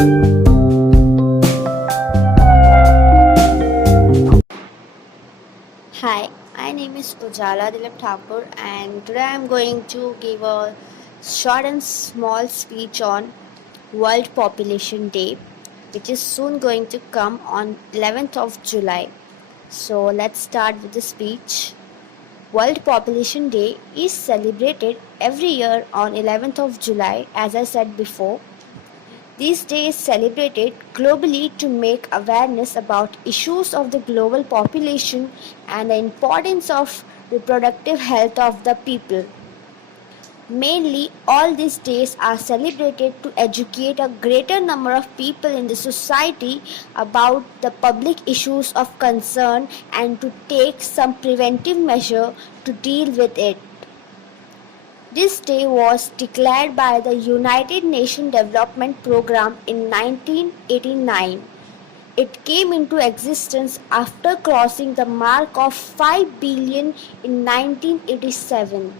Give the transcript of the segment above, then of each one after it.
Hi, my name is Ujala Dilip Thakur, and today I am going to give a short and small speech on World Population Day, which is soon going to come on 11th of July. So let's start with the speech. World Population Day is celebrated every year on 11th of July, as I said before. This day is celebrated globally to make awareness about issues of the global population and the importance of reproductive health of the people. Mainly, all these days are celebrated to educate a greater number of people in the society about the public issues of concern and to take some preventive measure to deal with it. This day was declared by the United Nations Development Programme in 1989. It came into existence after crossing the mark of 5 billion in 1987.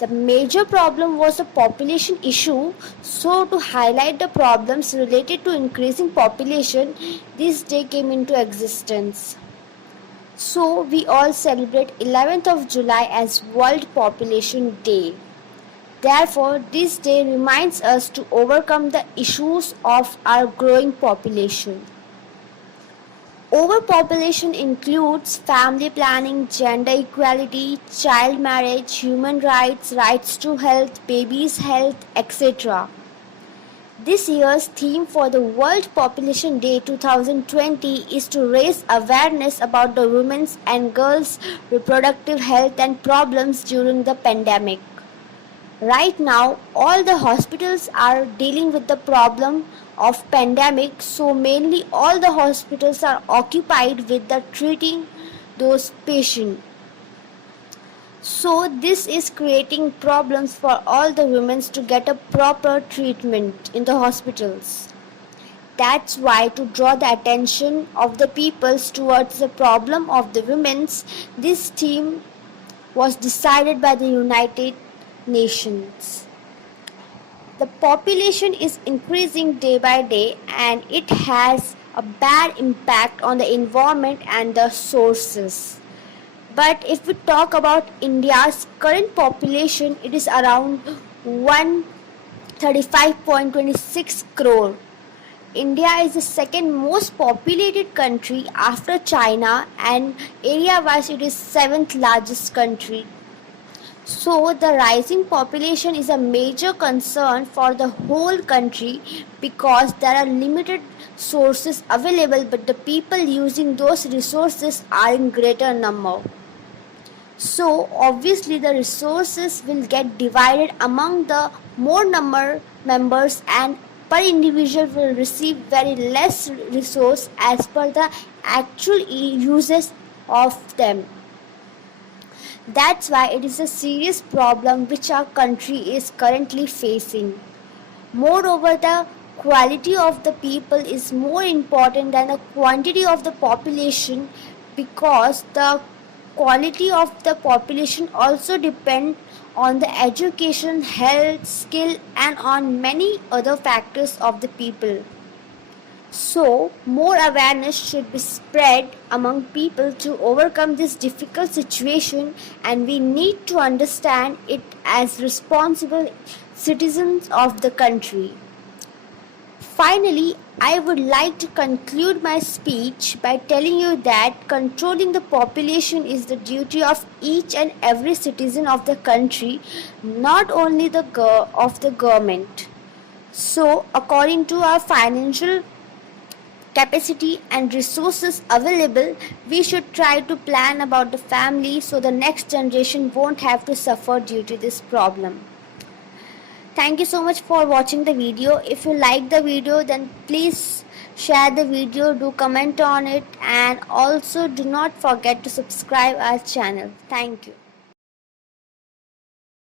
The major problem was the population issue, so to highlight the problems related to increasing population, this day came into existence. So we all celebrate 11th of July as World Population Day. Therefore, this day reminds us to overcome the issues of our growing population. Overpopulation includes family planning, gender equality, child marriage, human rights, rights to health, babies' health, etc. This year's theme for the World Population Day 2020 is to raise awareness about the women's and girls' reproductive health and problems during the pandemic. Right now, all the hospitals are dealing with the problem of pandemic, so mainly all the hospitals are occupied with the treating those patients. So this is creating problems for all the women to get a proper treatment in the hospitals. That's why, to draw the attention of the peoples towards the problem of the women's, this theme was decided by the United Nations. The population is increasing day by day and it has a bad impact on the environment and the sources. But if we talk about India's current population, it is around 135.26 crore. India is the second most populated country after China, and area-wise it is 7th largest country. So the rising population is a major concern for the whole country because there are limited sources available, but the people using those resources are in greater number. So obviously the resources will get divided among the more number members, and per individual will receive very less resource as per the actual uses of them. That's why it is a serious problem which our country is currently facing. Moreover, the quality of the people is more important than the quantity of the population, because the quality of the population also depends on the education, health, skill, and on many other factors of the people. So, more awareness should be spread among people to overcome this difficult situation, and we need to understand it as responsible citizens of the country. Finally, I would like to conclude my speech by telling you that controlling the population is the duty of each and every citizen of the country, not only of the government. So, according to our financial capacity and resources available, we should try to plan about the family so the next generation won't have to suffer due to this problem. Thank you so much for watching the video. If you like the video, then please share the video, do comment on it, and also do not forget to subscribe our channel. Thank you.